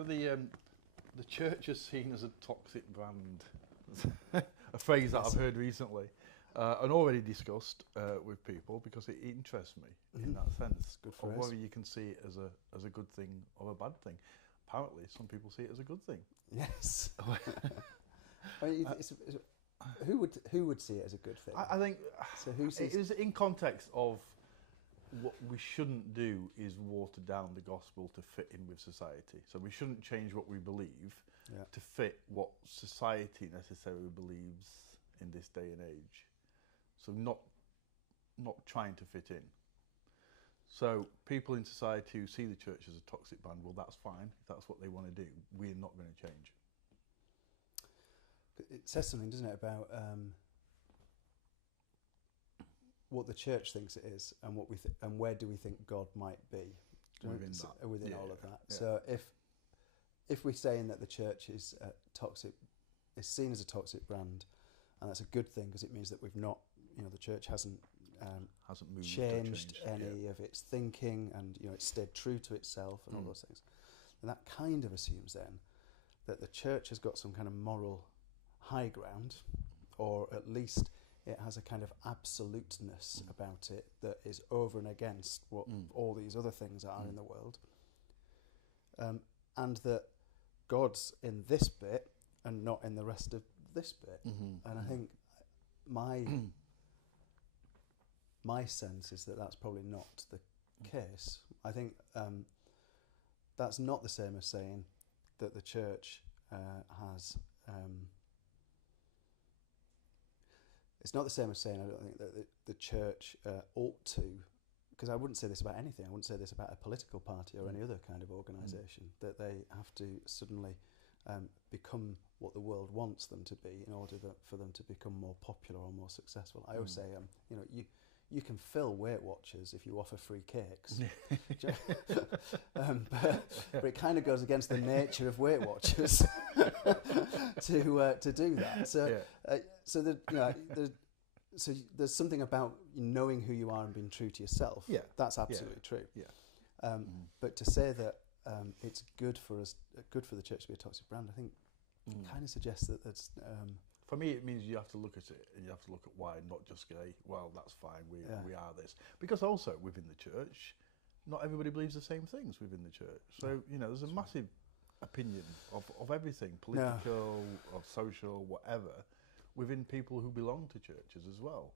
So the church is seen as a toxic brand, a phrase that I've heard recently, and already discussed with people because it interests me in that sense. Good for us. Whether you can see it as a good thing or a bad thing. Apparently, some people see it as a good thing. Yes. I mean, who would see it as a good thing? I think so. Who sees it is in context of what we shouldn't do is water down the gospel to fit in with society. So we shouldn't change what we believe to fit what society necessarily believes in this day and age. So not trying to fit in. So people in society who see the church as a toxic brand, well, that's fine. If that's what they want to do, we're not going to change. It says something, doesn't it, about what the church thinks it is, and what and where do we think God might be within all of that. Yeah. So if we're saying that the church is seen as a toxic brand, and that's a good thing because it means that we've not, the church hasn't moved changed any of its thinking, and it's stayed true to itself and all those things. And that kind of assumes then that the church has got some kind of moral high ground, or at least it has a kind of absoluteness about it that is over and against what all these other things are in the world, and that God's in this bit and not in the rest of this bit. And I think my sense is that that's probably not the case. I think that's not the same as saying that the church has... it's not the same as saying I don't think that the church ought to, because I wouldn't say this about anything. I wouldn't say this about a political party or any other kind of organisation, that they have to suddenly become what the world wants them to be in order for them to become more popular or more successful. I always say, you can fill Weight Watchers if you offer free cakes. But it kind of goes against the nature of Weight Watchers to do that. So there's something about knowing who you are and being true to yourself. Yeah, that's absolutely true. Yeah. But to say that it's good for the church to be a toxic brand, I think kind of suggests that that's. For me, it means you have to look at it and you have to look at why, not just say, well, that's fine, we are this. Because also within the church, not everybody believes the same things within the church. So, there's a massive opinion of everything, political, or social, whatever, within people who belong to churches as well.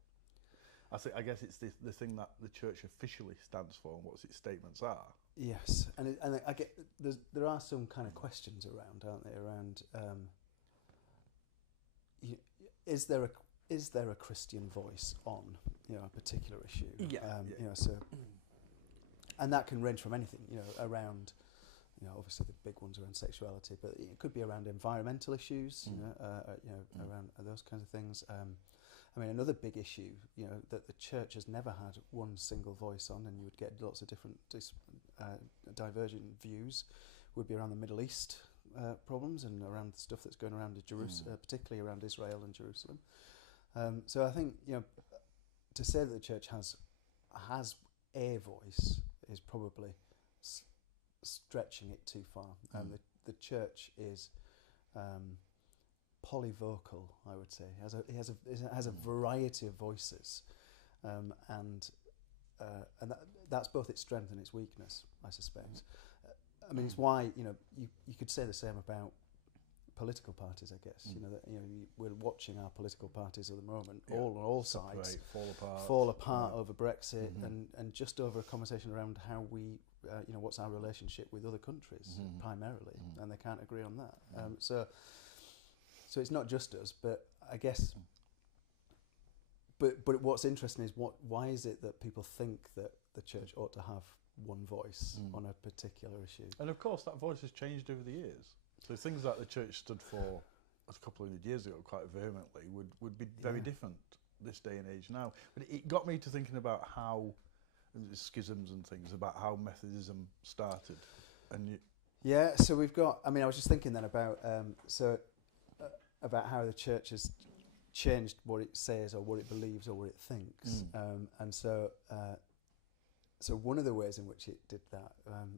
I guess it's the thing that the church officially stands for and what its statements are. Yes, and I get there are some kind of questions around, aren't they? Around is there a Christian voice on a particular issue? So, and that can range from anything around. Obviously the big ones around sexuality, but it could be around environmental issues, around those kinds of things. Another big issue, that the church has never had one single voice on, and you would get lots of different divergent views, would be around the Middle East problems and around the stuff that's going around Jerusalem, particularly around Israel and Jerusalem. So I think to say that the church has a voice is probably stretching it too far. The church is polyvocal, I would say. It has a variety of voices, and that's both its strength and its weakness, I suspect. It's why you could say the same about political parties, I guess. We're watching our political parties at the moment, all on all sides, fall apart over Brexit, and just over a conversation around how we, what's our relationship with other countries primarily, and they can't agree on that. So it's not just us, but I guess. But what's interesting is why is it that people think that the church ought to have one voice on a particular issue? And of course, that voice has changed over the years. So things that the church stood for a couple of 100 years ago quite vehemently would be very different this day and age now. But it got me to thinking about how schisms and things, about how Methodism started. And so we've got. I was just thinking then about about how the church has changed what it says or what it believes or what it thinks, and so one of the ways in which it did that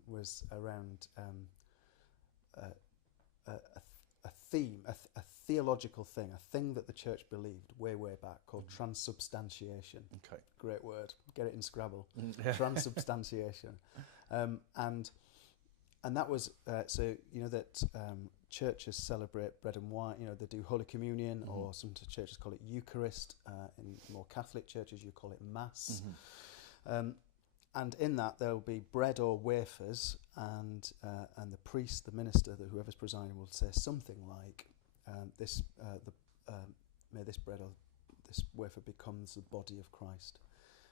was around theme, a theological thing, a thing that the church believed way back, called transubstantiation. Okay. Great word. Get it in Scrabble. Transubstantiation. And that was, so, you know, that churches celebrate bread and wine, you know, they do Holy Communion, or some churches call it Eucharist. In more Catholic churches, you call it Mass. And in that, there will be bread or wafers, and the priest, the minister, whoever's presiding, will say something like, "May this bread or this wafer becomes the body of Christ."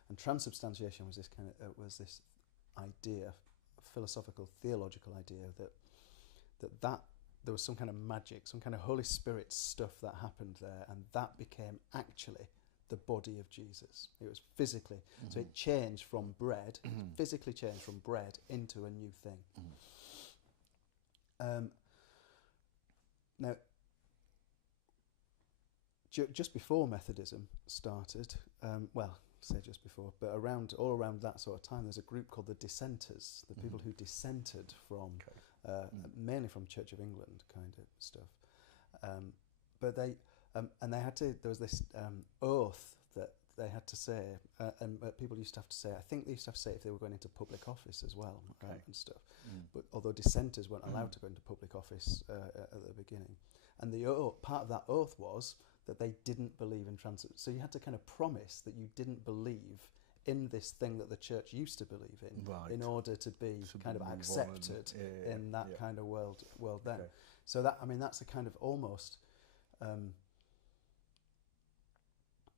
And transubstantiation was this idea, philosophical, theological idea that there was some kind of magic, some kind of Holy Spirit stuff that happened there, and that became actually the body of Jesus. It was physically, so it changed from bread, physically changed from bread into a new thing. Now, just before Methodism started, say just before, but all around that sort of time, there's a group called the Dissenters, the people who dissented from, mainly from Church of England kind of stuff. But they, and they had to, there was this oath that they had to say, and people used to have to say, I think they used to have to say if they were going into public office as well, and stuff. But although dissenters weren't allowed to go into public office at the beginning. And the part of that oath was that they didn't believe in transubstantiation. So you had to kind of promise that you didn't believe in this thing that the church used to believe in order to be kind of accepted in that kind of world then. Okay. So that, I mean, that's a kind of almost,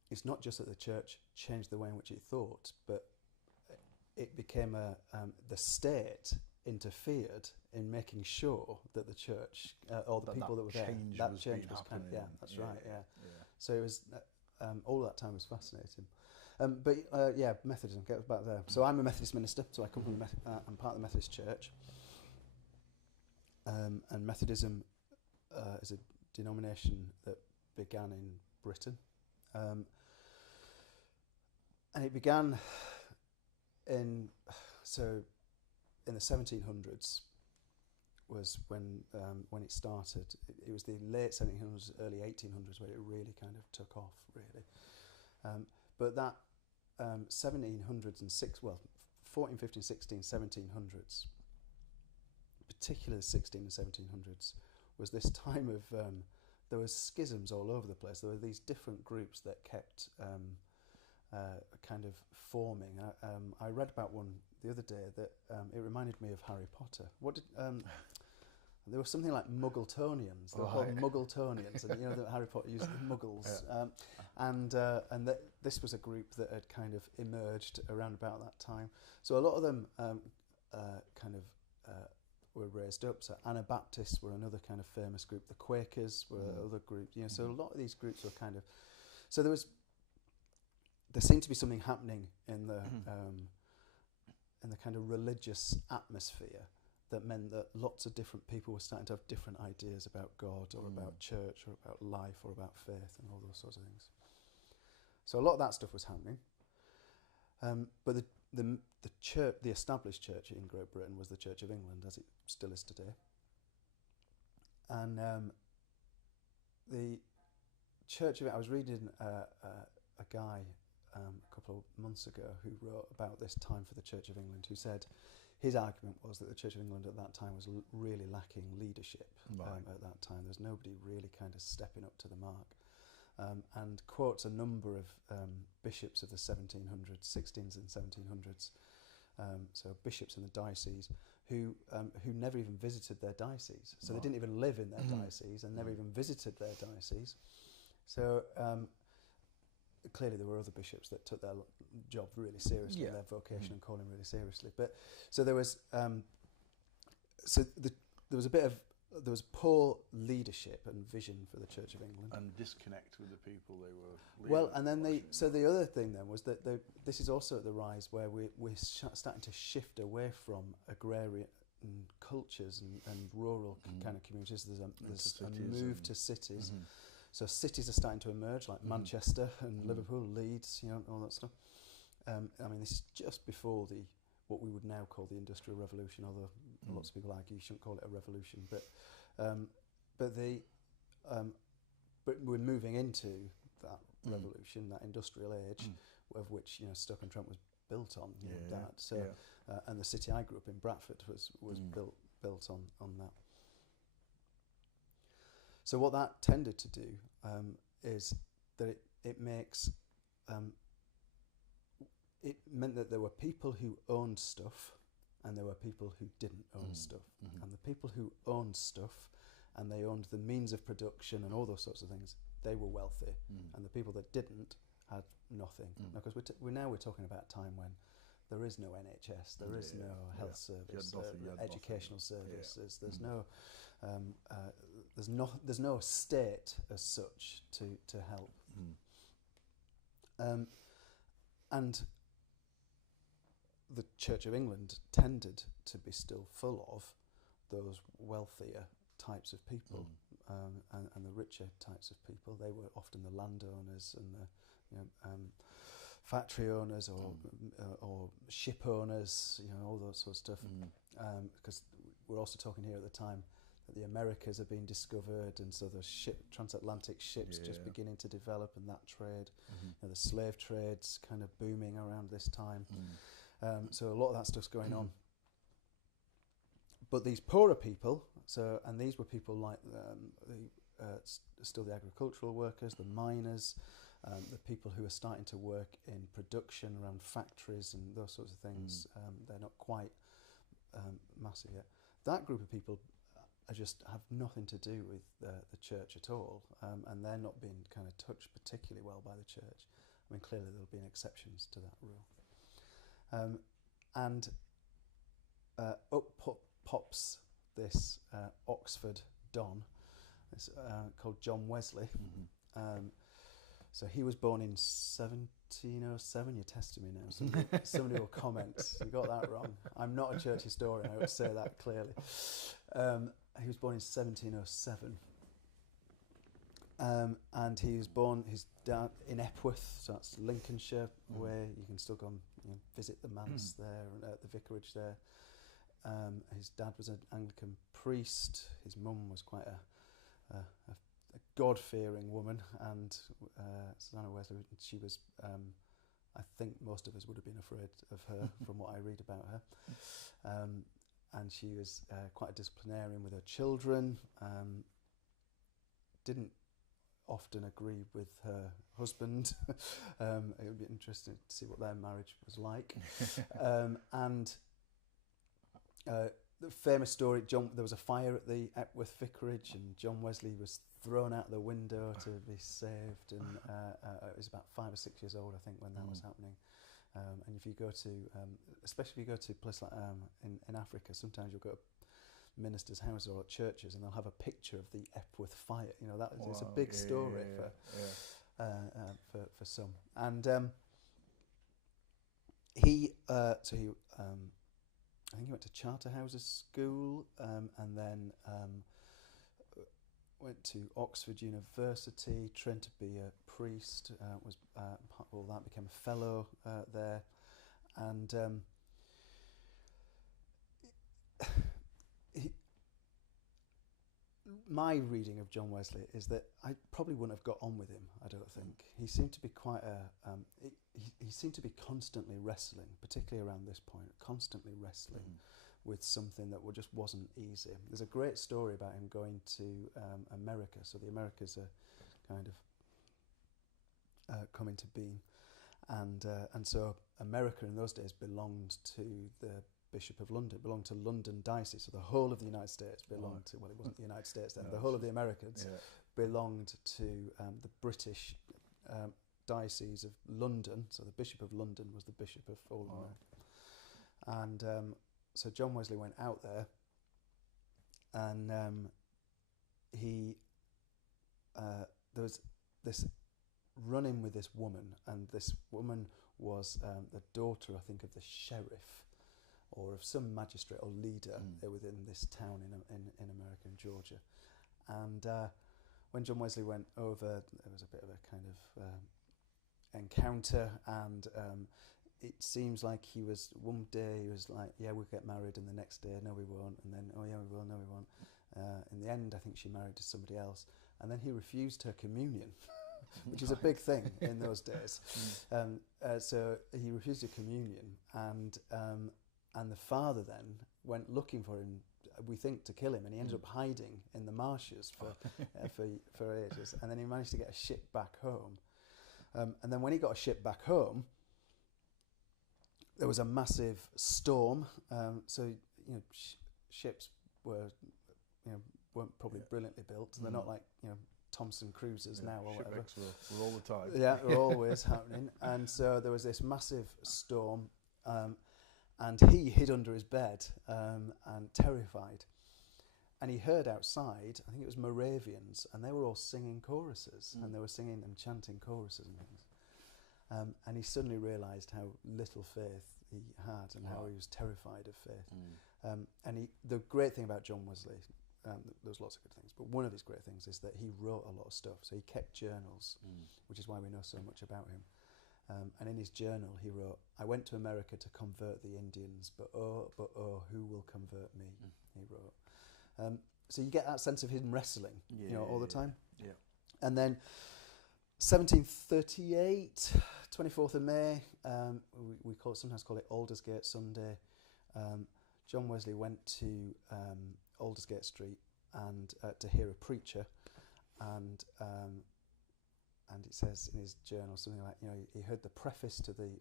it's not just that the church changed the way in which it thought, but it became the state interfered in making sure that the church or the people that were there, that change was kind of, that's right. So it was, all that time was fascinating. But Methodism, get back there. So I'm a Methodist minister, so I come from I'm part of the Methodist Church. And Methodism is a denomination that began in Britain. And it began in the 1700s was when it started. It was the late 1700s, early 1800s where it really kind of took off, really. But that 1700s and 14, 15, 16, 1700s, particularly the 16 and 1700s, was this time of, there was schisms all over the place. There were these different groups that kept kind of forming. I read about one the other day that it reminded me of Harry Potter. What did there was something like Muggletonians. They were called Muggletonians, and you know that Harry Potter used the Muggles, and this was a group that had kind of emerged around about that time. So a lot of them were raised up. So Anabaptists were another kind of famous group. The Quakers were another group. You know, so a lot of these groups were kind of. So there seemed to be something happening in the kind of religious atmosphere that meant that lots of different people were starting to have different ideas about God or about church or about life or about faith and all those sorts of things. So a lot of that stuff was happening. But the church, the established church in Great Britain was the Church of England, as it still is today. And the Church of, I was reading a guy a couple of months ago who wrote about this time for the Church of England, who said his argument was that the Church of England at that time was really lacking leadership at that time. There's nobody really kind of stepping up to the mark. And quotes a number of bishops of the 1700s, 16s and 1700s, so bishops in the diocese who never even visited their diocese. So they didn't even live in their diocese and never even visited their diocese. So clearly there were other bishops that took their job really seriously, their vocation and calling really seriously. But so there was there was poor leadership and vision for the Church of England, and disconnect with the people they were leading. Well, and then the other thing then was that this is also at the rise where we're starting to shift away from agrarian cultures and rural kind of communities. There's a move to cities. So cities are starting to emerge, like Manchester and Liverpool, Leeds, you know, all that stuff. I mean, this is just before what we would now call the Industrial Revolution, although lots of people argue you shouldn't call it a revolution. But but we're moving into that revolution, that industrial age, of which Stoke-on-Trent was built on. That. So, and the city I grew up in, Bradford, was built on that. So what that tended to do is that it meant that there were people who owned stuff and there were people who didn't own stuff. And the people who owned stuff and they owned the means of production and all those sorts of things, they were wealthy. And the people that didn't had nothing. Because we're talking about a time when there is no NHS, there is no health service, educational services. There's no there's no state as such to help. And the Church of England tended to be still full of those wealthier types of people, and the richer types of people. They were often the landowners and the factory owners or ship owners, all that sort of stuff. Because we're also talking here at the time that the Americas are being discovered, and so the transatlantic ships just beginning to develop, and that trade, the slave trade's kind of booming around this time. So a lot of that stuff's going on. But these poorer people, and these were people like still the agricultural workers, the miners, the people who are starting to work in production around factories and those sorts of things. They're not quite massive yet. That group of people just have nothing to do with the church at all, and they're not being kind of touched particularly well by the church. I mean, clearly there'll be exceptions to that rule. And up pops this Oxford Don, called John Wesley. So he was born in 1707. You're testing me now. Somebody will comment. You got that wrong. I'm not a church historian. I would say that clearly. He was born in 1707. And he was born, his dad in Epworth, so that's Lincolnshire, where you can still go and visit the manse there, and the vicarage there. His dad was an Anglican priest. His mum was quite a God-fearing woman, and Susanna Wesley, she was, I think most of us would have been afraid of her from what I read about her. And she was quite a disciplinarian with her children, didn't often agree with her husband. It would be interesting to see what their marriage was like. And the famous story, there was a fire at the Epworth Vicarage, and John Wesley was thrown out the window to be saved, and he was about 5 or 6 years old, I think, when that was happening. And if you go to, especially if you go to a place like in Africa, sometimes you'll go to ministers' houses or churches, and they'll have a picture of the Epworth fire. It's a big story for some. And he I think he went to Charterhouse's school, and then went to Oxford University, trained to be a priest, became a fellow there, and my reading of John Wesley is that I probably wouldn't have got on with him. I don't think he seemed to be quite he seemed to be constantly wrestling, particularly around this point, constantly wrestling with something that just wasn't easy. There's a great story about him going to America. So the Americas are kind of come into being, and so America in those days belonged to the Bishop of London, belonged to London Diocese. So the whole of the United States belonged to, well, it wasn't the United States then, the whole of the Americans belonged to the British Diocese of London. So the Bishop of London was the Bishop of all America. And so John Wesley went out there, and there was this run-in with this woman, and this woman was the daughter, I think, of the sheriff or of some magistrate or leader within this town in America, in Georgia. And when John Wesley went over, there was a bit of a kind of encounter, and it seems like one day he was like, yeah, we'll get married, and the next day, no, we won't, and then, oh yeah, we will, no, we won't. In the end, I think she married to somebody else, and then he refused her communion, which is a big thing in those days. So he refused her communion, and the father then went looking for him, we think, to kill him, and he ended up hiding in the marshes for ages, and then he managed to get a ship back home. And then when he got a ship back home, there was a massive storm. So ships were, weren't probably brilliantly built. They're not like Thompson cruisers now or whatever. Shipwrecks were all the time. Yeah, were always happening. And so there was this massive storm, and he hid under his bed and terrified. And he heard outside, I think it was Moravians, and they were all singing choruses, and they were singing and chanting choruses and things. And he suddenly realised how little faith he had and how he was terrified of faith. And the great thing about John Wesley, there's lots of good things, but one of his great things is that he wrote a lot of stuff. So he kept journals, which is why we know so much about him. And in his journal he wrote, "I went to America to convert the Indians, but oh, who will convert me?" He wrote. So you get that sense of him wrestling, all the time. Yeah. And then 1738, 24th of May, we sometimes call it Aldersgate Sunday. John Wesley went to Aldersgate Street and to hear a preacher, and it says in his journal something like, he heard the preface to the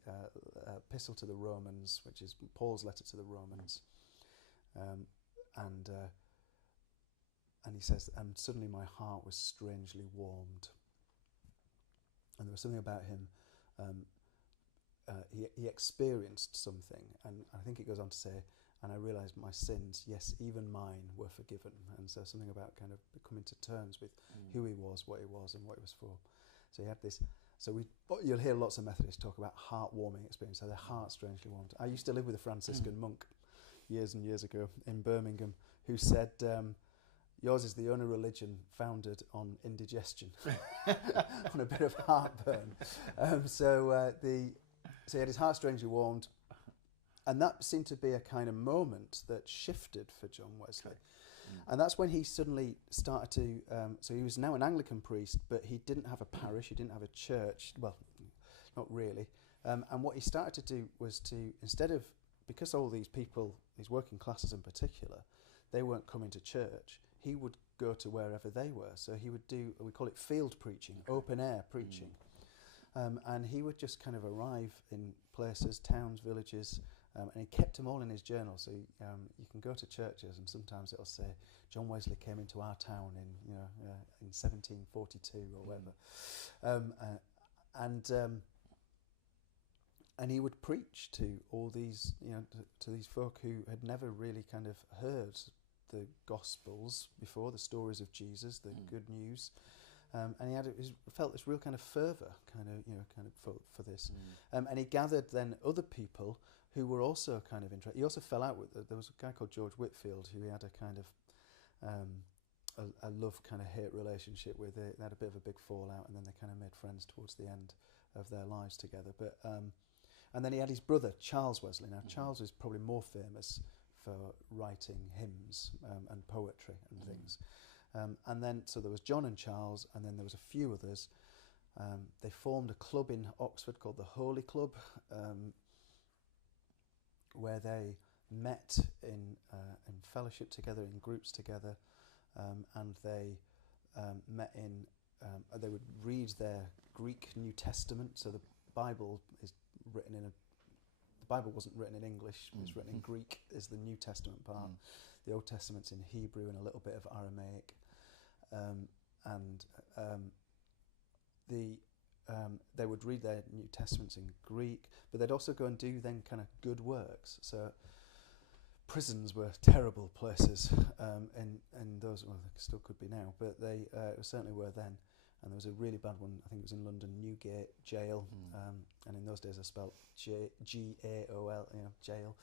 epistle to the Romans, which is Paul's letter to the Romans, and he says, and suddenly my heart was strangely warmed. And there was something about him, he experienced something, and I think it goes on to say, and I realised my sins, yes, even mine, were forgiven. And so something about kind of coming to terms with who he was, what he was, and what he was for. So he had this, you'll hear lots of Methodists talk about heart-warming experience, so their heart strangely warmed. I used to live with a Franciscan monk years and years ago in Birmingham, who said, yours is the only religion founded on indigestion, on a bit of heartburn. So he had his heart strangely warmed, and that seemed to be a kind of moment that shifted for John Wesley. And that's when he suddenly started to, so he was now an Anglican priest, but he didn't have a parish, he didn't have a church, well, not really. And what he started to do was to, instead of, because all these people, these working classes in particular, they weren't coming to church, he would go to wherever they were. So he would do, we call it field preaching, open air preaching. And he would just kind of arrive in places, towns, villages, and he kept them all in his journal. So you can go to churches and sometimes it'll say, John Wesley came into our town in 1742 or whatever. And he would preach to all these, to these folk who had never really kind of heard the Gospels before, the stories of Jesus, the good news, and he felt this real kind of fervour, kind of for this, and he gathered then other people who were also kind of interested. He also fell out with there was a guy called George Whitfield who he had a kind of a love kind of hate relationship with. They had a bit of a big fallout, and then they kind of made friends towards the end of their lives together. But and then he had his brother Charles Wesley. Now Charles is probably more famous for writing hymns and poetry and things. And then, so there was John and Charles, and then there was a few others. They formed a club in Oxford called the Holy Club, where they met in fellowship together, in groups together, and they met in, they would read their Greek New Testament. So the Bible is written in the Bible wasn't written in English, it was written in Greek, is the New Testament part. The Old Testament's in Hebrew and a little bit of Aramaic. They would read their New Testaments in Greek, but they'd also go and do then kind of good works. So prisons were terrible places, and those, well, they still could be now, but they certainly were then. And there was a really bad one, I think it was in London, Newgate Jail, and in those days I spelt G-A-O-L, jail.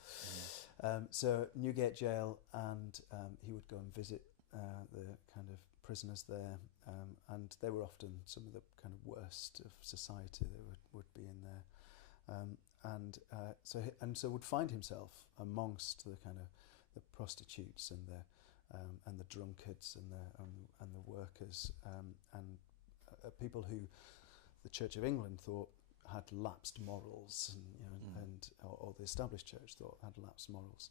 So Newgate Jail, and he would go and visit the kind of prisoners there, and they were often some of the kind of worst of society that would be in there, so would find himself amongst the kind of the prostitutes and and the drunkards and the workers, and people who the Church of England thought had lapsed morals, and or the established church thought had lapsed morals.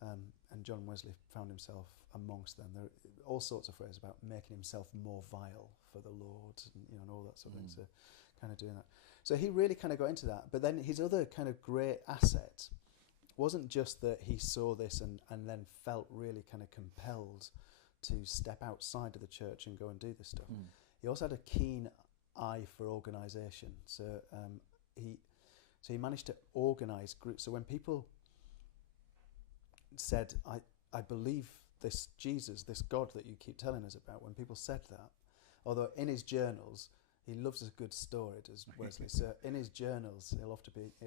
And John Wesley found himself amongst them. There are all sorts of phrases about making himself more vile for the Lord, and all that sort of thing. So, kind of doing that. So he really kind of got into that. But then his other kind of great asset wasn't just that he saw this and then felt really kind of compelled to step outside of the church and go and do this stuff. He also had a keen eye for organisation. So he managed to organise groups. So when people said, I believe this Jesus, this God that you keep telling us about, when people said that, although in his journals, he loves a good story, does Wesley. So in his journals, he'll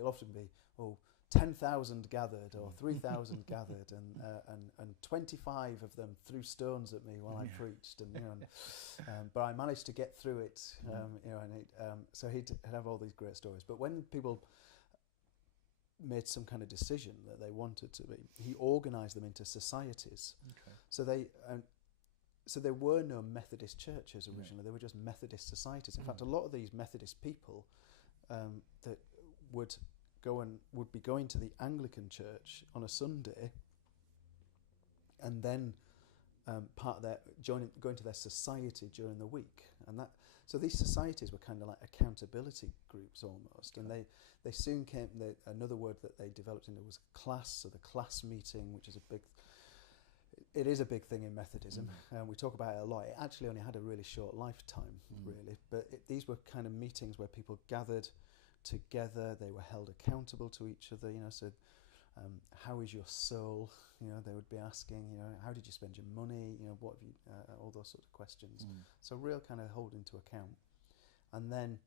often be 10,000 gathered or 3,000 gathered, and 25 of them threw stones at me while I preached, but I managed to get through it, so he'd have all these great stories. But when people made some kind of decision that they wanted to be, he organised them into societies. Okay. So there were no Methodist churches originally. They were just Methodist societies. In fact, a lot of these Methodist people that would be going to the Anglican church on a Sunday, and then part of going to their society during the week, so these societies were kind of like accountability groups almost, and they soon came. Another word that they developed into was class. So the class meeting, which is it is a big thing in Methodism, and we talk about it a lot. It actually only had a really short lifetime, really, but these were kind of meetings where people gathered together. They were held accountable to each other. So how is your soul? They would be asking. How did you spend your money? What have you? All those sort of questions. So real kind of holding to account, and then.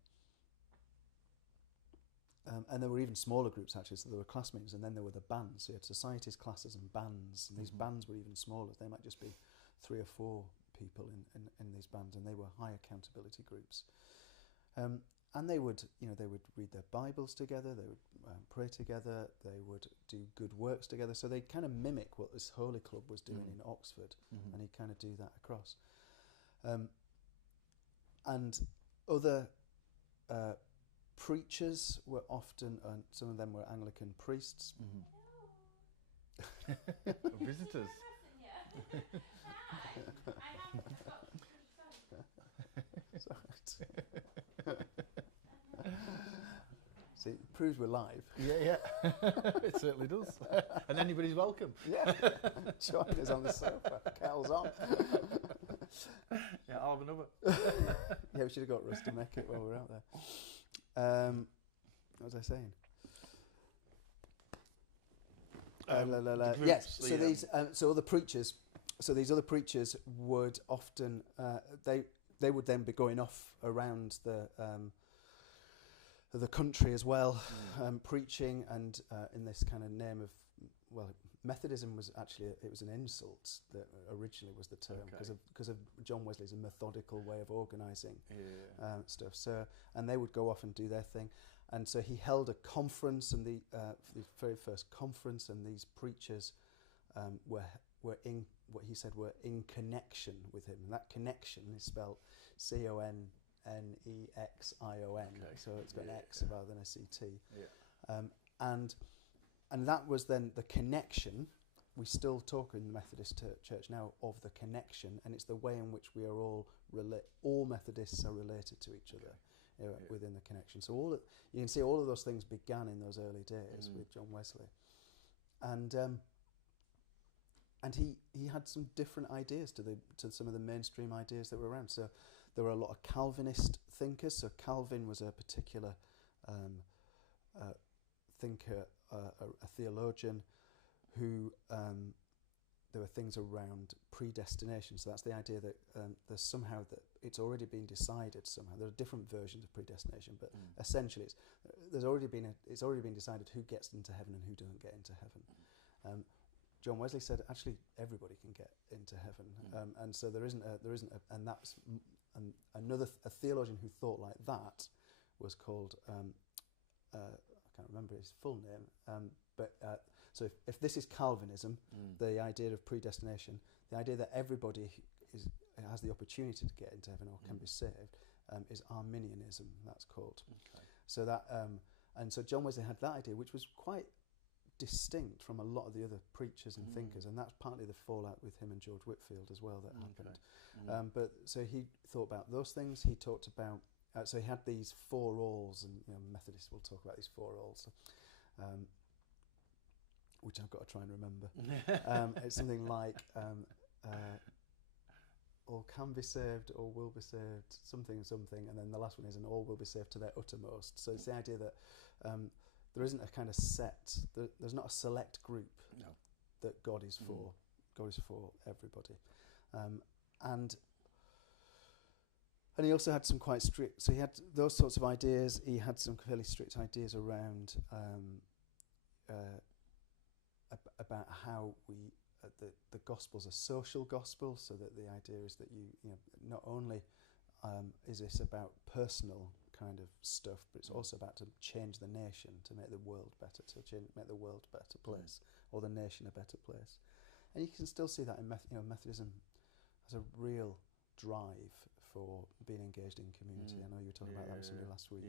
And there were even smaller groups actually, so there were class meetings, and then there were the bands. So you had societies, classes and bands, and these bands were even smaller. They might just be 3 or 4 people in these bands, and they were high accountability groups. And they would read their Bibles together, they would pray together, they would do good works together. So they kind of mimic what this Holy Club was doing in Oxford, and he'd kind of do that across. And other preachers were often, some of them were Anglican priests. Visitors. See, it proves we're live. Yeah. It certainly does. And anybody's welcome. Yeah. Join us on the sofa. Kettle's on. Yeah, I'll have another. Yeah, we should have got Russ to make it while we're out there. What was I saying? Yes. So these, these other preachers would often they would then be going off around the country as well, preaching, and in this kind of name of, Methodism was actually it was an insult that originally was the term, because of John Wesley's methodical way of organising stuff. So, and they would go off and do their thing, and so he held a conference, and the very first conference, and these preachers were in what he said were in connection with him, and that connection is spelled CONNEXION. So it's got an X rather than a CT. And that was then the connection. We still talk in the Methodist Church now of the connection, and it's the way in which we are all Methodists are related to each other within the connection. So you can see all of those things began in those early days with John Wesley, and he had some different ideas to some of the mainstream ideas that were around. So there were a lot of Calvinist thinkers. So Calvin was a particular thinker, a theologian who there were things around predestination. So that's the idea that there's somehow that it's already been decided somehow. There are different versions of predestination, but essentially it's already been decided who gets into heaven and who doesn't get into heaven. John Wesley said actually everybody can get into heaven, and so there isn't and that's a theologian who thought like that was called I can't remember his full name, but so if this is Calvinism, the idea of predestination, the idea that everybody has the opportunity to get into heaven or can be saved is Arminianism, that's called. Okay. So that and so John Wesley had that idea, which was quite distinct from a lot of the other preachers and thinkers, and that's partly the fallout with him and George Whitefield as well that happened. But so he thought about those things. He talked about so he had these 4 alls, and Methodists will talk about these 4 alls, which I've got to try and remember. It's something like all can be saved, all will be saved, something, and then the last one is, and all will be saved to their uttermost. So it's the idea that there isn't a kind of set, there's not a select group that God is for. God is for everybody. And he also had some quite strict, so he had those sorts of ideas. He had some fairly strict ideas around about how we, the gospel's a social gospel, so that the idea is that you not only is this about personal kind of stuff, but it's also about to change the nation, to make the world better, to make the world a better place, or the nation a better place. And you can still see that in Methodism has a real drive for being engaged in community. I know you were talking about that with somebody last week,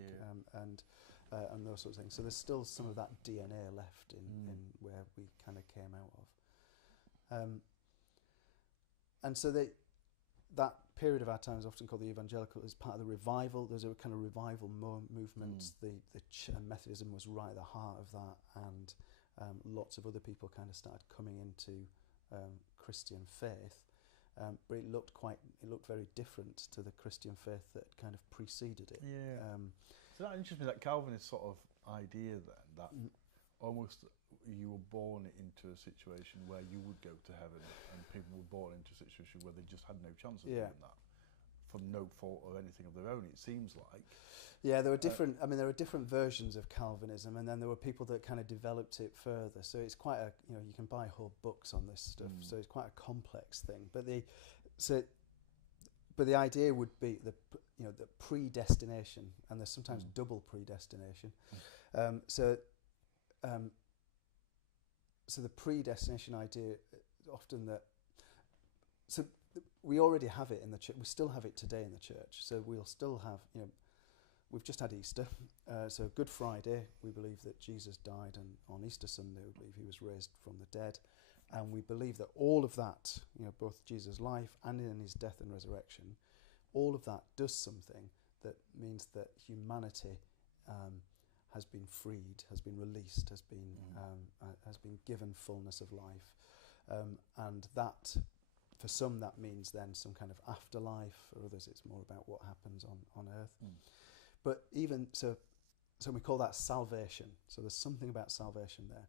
and those sorts of things. So there's still some of that DNA left in where we kind of came out of. And so that period of our time is often called the evangelical, is part of the revival. There's a kind of revival movement. And Methodism was right at the heart of that, and lots of other people kind of started coming into Christian faith. But it looked very different to the Christian faith that kind of preceded it. So that interests me, that Calvinist sort of idea then, that almost you were born into a situation where you would go to heaven, and people were born into a situation where they just had no chance of doing that, from no fault or anything of their own, it seems like. Yeah, there were different. There were different versions of Calvinism, and then there were people that kind of developed it further. So it's quite a you can buy whole books on this stuff. So it's quite a complex thing. But the idea would be the predestination, and there's sometimes double predestination. So the predestination idea, often that. So we already have it in the church. We still have it today in the church. So we'll still have we've just had Easter, so Good Friday, we believe that Jesus died, and on Easter Sunday we believe he was raised from the dead, and we believe that all of that, both Jesus' life and in his death and resurrection, all of that does something that means that humanity has been freed, has been released, has been given fullness of life, and that, for some, that means then some kind of afterlife. For others, it's more about what happens on earth. But even so we call that salvation. So there's something about salvation there.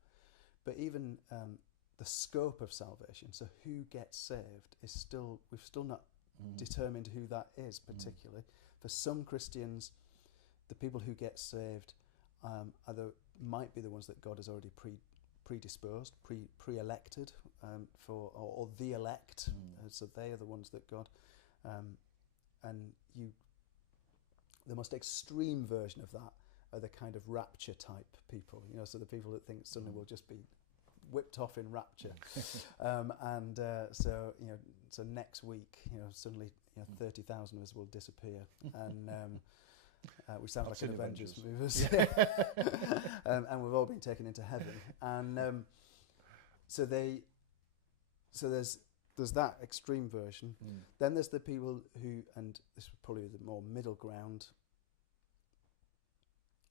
But even the scope of salvation, so who gets saved, we've still not determined who that is particularly. For some Christians, the people who get saved might be the ones that God has already predisposed, pre-elected for, or the elect. So they are the ones that God, the most extreme version of that are the kind of rapture type people, so the people that think suddenly we'll just be whipped off in rapture. So next week, suddenly 30,000 of us will disappear, and we sound like an Avengers movie. And we've all been taken into heaven. And so there's that extreme version. Then there's the people who, and this is probably the more middle ground,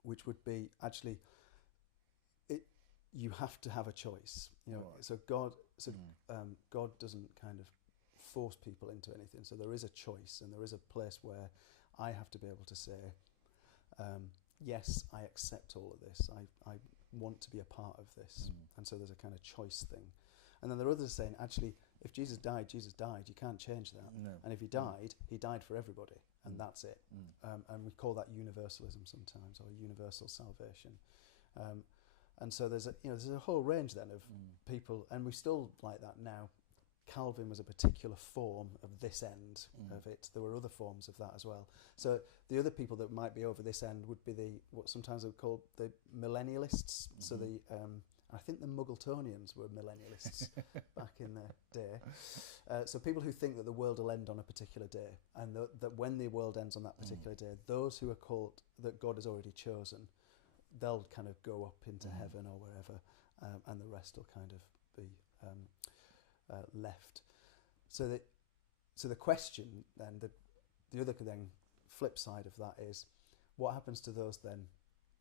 which would be actually you have to have a choice. So God doesn't kind of force people into anything. So there is a choice, and there is a place where I have to be able to say, yes, I accept all of this. I want to be a part of this. And so there's a kind of choice thing. And then there are others saying, actually, if Jesus died, Jesus died. You can't change that. No. And if he died for everybody, and that's it. And we call that universalism sometimes, or universal salvation. And so there's a whole range then of people, and we still like that now. Calvin was a particular form of this end of it. There were other forms of that as well. So the other people that might be over this end would be what sometimes are called the millennialists. So I think the Muggletonians were millennialists back in their day. So people who think that the world will end on a particular day, and that when the world ends on that particular day, those who are called, that God has already chosen, they'll kind of go up into heaven or wherever, and the rest will kind of be left. So the question then, the other then flip side of that is, what happens to those then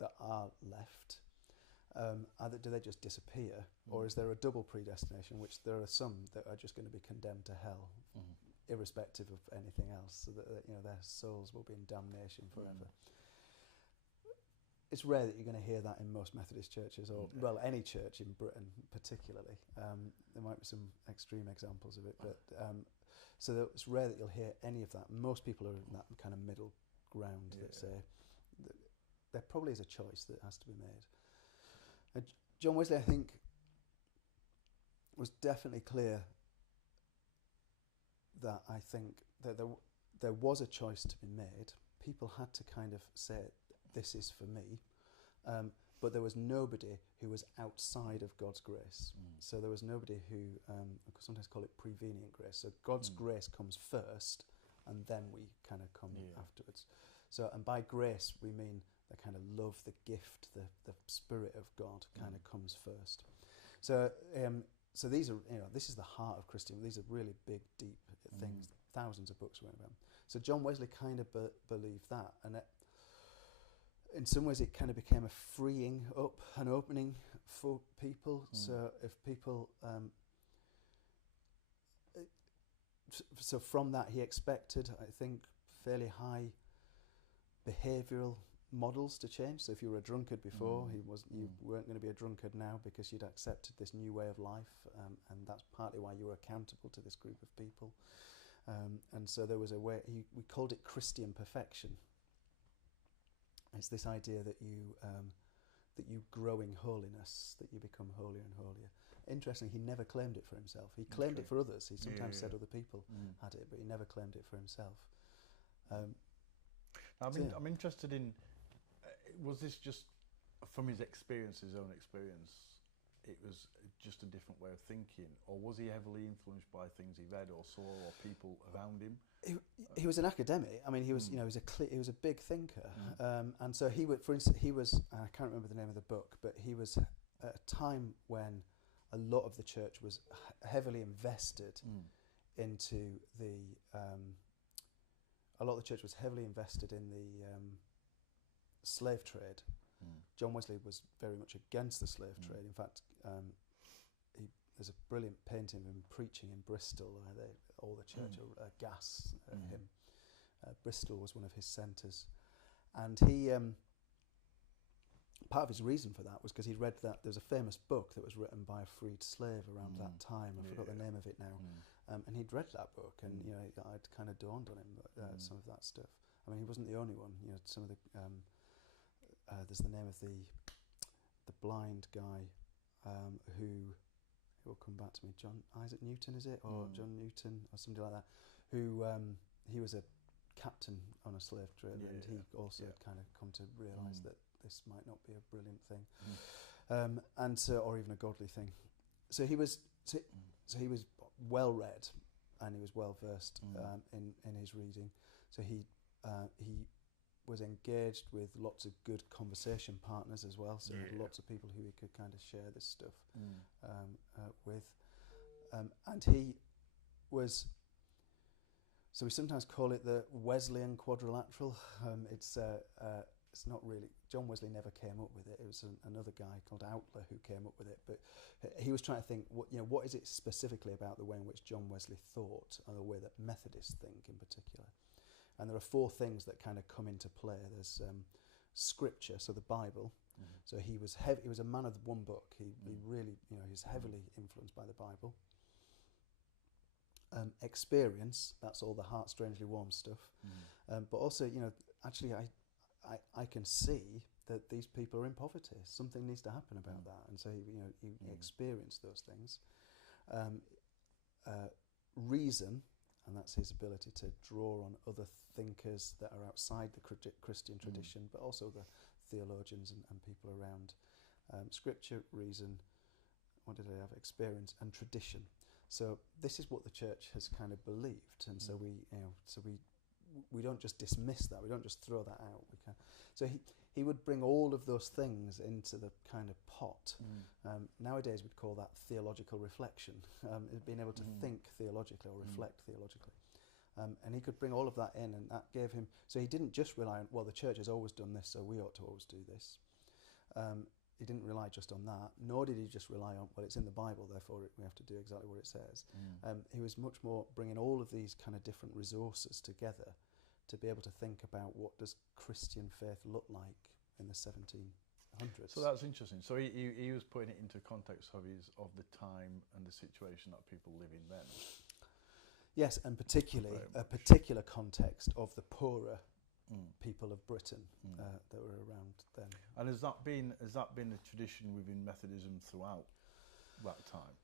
that are left? Do they just disappear, or is there a double predestination, which there are some that are just going to be condemned to hell, irrespective of anything else, so that their souls will be in damnation forever? It's rare that you're going to hear that in most Methodist churches, or well, any church in Britain particularly. There might be some extreme examples of it, but so it's rare that you'll hear any of that. Most people are in that kind of middle ground that say that there probably is a choice that has to be made. John Wesley, I think, was definitely clear that I think that there was a choice to be made. People had to kind of say, this is for me, but there was nobody who was outside of God's grace. So there was nobody who, we sometimes call it prevenient grace. So God's grace comes first, and then we kind of come afterwards. So, and by grace we mean the kind of love, the gift, the Spirit of God kind of comes first. So, so these are, this is the heart of Christianity. These are really big, deep things. Thousands of books written about them. So John Wesley kind of believed that, and in some ways it kind of became a freeing up, an opening for people. So if people, so from that he expected, I think, fairly high behavioural models to change. So if you were a drunkard before, you weren't going to be a drunkard now, because you'd accepted this new way of life, and that's partly why you were accountable to this group of people. And so there was a way, we called it Christian perfection. It's this idea that you grow in holiness, that you become holier and holier. Interesting, he never claimed it for himself. He claimed it for others. He sometimes said other people had it, but he never claimed it for himself. I'm interested in, was this just from his experience, his own experience, it was just a different way of thinking, or was he heavily influenced by things he read or saw or people around him? He was an academic. I mean, he was, he was a big thinker, and so he would, for instance, I can't remember the name of the book, but he was at a time when a lot of the church was heavily invested into the. A lot of the church was heavily invested in the slave trade. John Wesley was very much against the slave trade. In fact, there's a brilliant painting of him preaching in Bristol. All the church are aghast at him. Bristol was one of his centres. And he, part of his reason for that was because he'd read that there's a famous book that was written by a freed slave around that time. I forgot the name of it now. And he'd read that book, and I'd kind of dawned on him some of that stuff. I mean, he wasn't the only one. Some of the there's the name of the blind guy who will come back to me. Isaac Newton, is it, or John Newton, or something like that? Who he was a captain on a slave trade, and he also had kind of come to realise that this might not be a brilliant thing, and so, or even a godly thing. So he was. So he was well read, and he was well versed in his reading. So he was engaged with lots of good conversation partners as well. So lots of people who he could kind of share this stuff with, and he was. So we sometimes call it the Wesleyan Quadrilateral. It's not really. John Wesley never came up with it. It was another guy called Outler who came up with it. But he was trying to think, what is it specifically about the way in which John Wesley thought, and the way that Methodists think in particular. And there are four things that kind of come into play. There's Scripture, so the Bible. So he was a man of one book. He really, he's heavily influenced by the Bible. Experience, that's all the heart strangely warm stuff. But also, actually I can see that these people are in poverty. Something needs to happen about that, and so he experienced those things. Reason, and that's his ability to draw on other thinkers that are outside the Christian tradition, but also the theologians and people around. Scripture, reason, what did I have? Experience and tradition. So this is what the church has kind of believed, and so we don't just dismiss that. We don't just throw that out. So he would bring all of those things into the kind of pot. Nowadays we'd call that theological reflection, being able to think theologically or reflect theologically. And he could bring all of that in, and that gave him... So he didn't just rely on, well, the church has always done this, so we ought to always do this. He didn't rely just on that, nor did he just rely on, well, it's in the Bible, therefore we have to do exactly what it says. He was much more bringing all of these kind of different resources together to be able to think about what does Christian faith look like in the 1700s. So that's interesting. So he was putting it into context of the time and the situation that people live in then. Yes, and particularly a particular context of the poorer people of Britain that were around then. And has that been a tradition within Methodism throughout that time?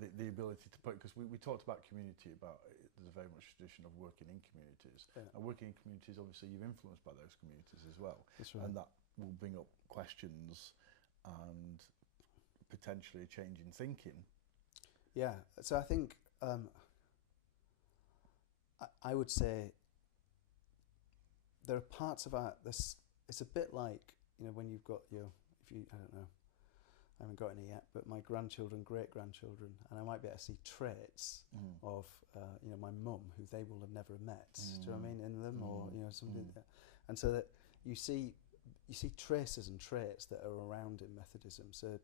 The ability to put, because we talked about community, there's a very much tradition of working in communities, and working in communities, obviously you're influenced by those communities as well. That's right. And that will bring up questions and potentially a change in thinking. Yeah, so I think I would say there are parts of this. It's a bit like, when you've got I don't know, I haven't got any yet, but my grandchildren, great-grandchildren, and I might be able to see traits of, my mum, who they will have never met. Do you know what I mean, in them, or something. And so that you see traces and traits that are around in Methodism. So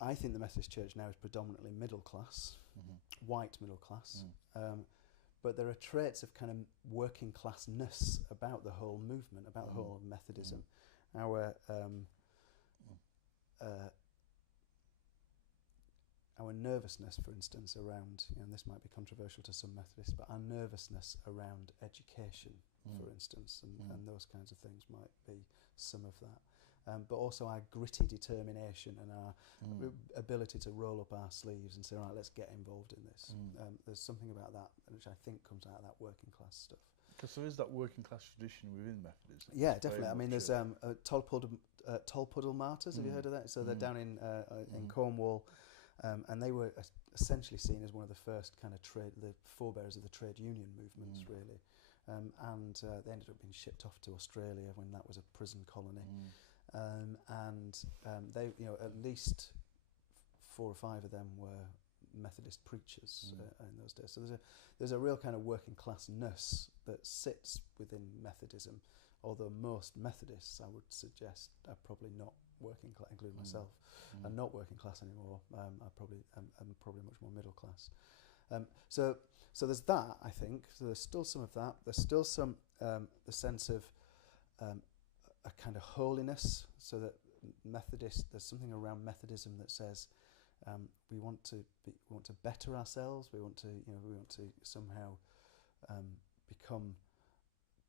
I think the Methodist Church now is predominantly middle class, white middle class, but there are traits of kind of working classness about the whole movement, about the whole of Methodism. Our nervousness, for instance, around, and this might be controversial to some Methodists, but our nervousness around education, for instance, and those kinds of things might be some of that. But also our gritty determination and our ability to roll up our sleeves and say, right, let's get involved in this. There's something about that which I think comes out of that working class stuff. Because there is that working class tradition within Methodism. Yeah, definitely. I mean, there's Tolpuddle Martyrs. Have you heard of that? So they're down in Cornwall, and they were essentially seen as one of the first kind of the forebears of the trade union movements, really. And they ended up being shipped off to Australia when that was a prison colony. They, at least 4 or 5 of them were Methodist preachers in those days. So there's a real kind of working classness that sits within Methodism, although most Methodists, I would suggest, are probably not working class, including myself, are not working class anymore. I'm probably much more middle class. So there's that, I think. So there's still some of that. There's still some the sense of a kind of holiness, so that there's something around Methodism that says we want to better ourselves. We want to somehow become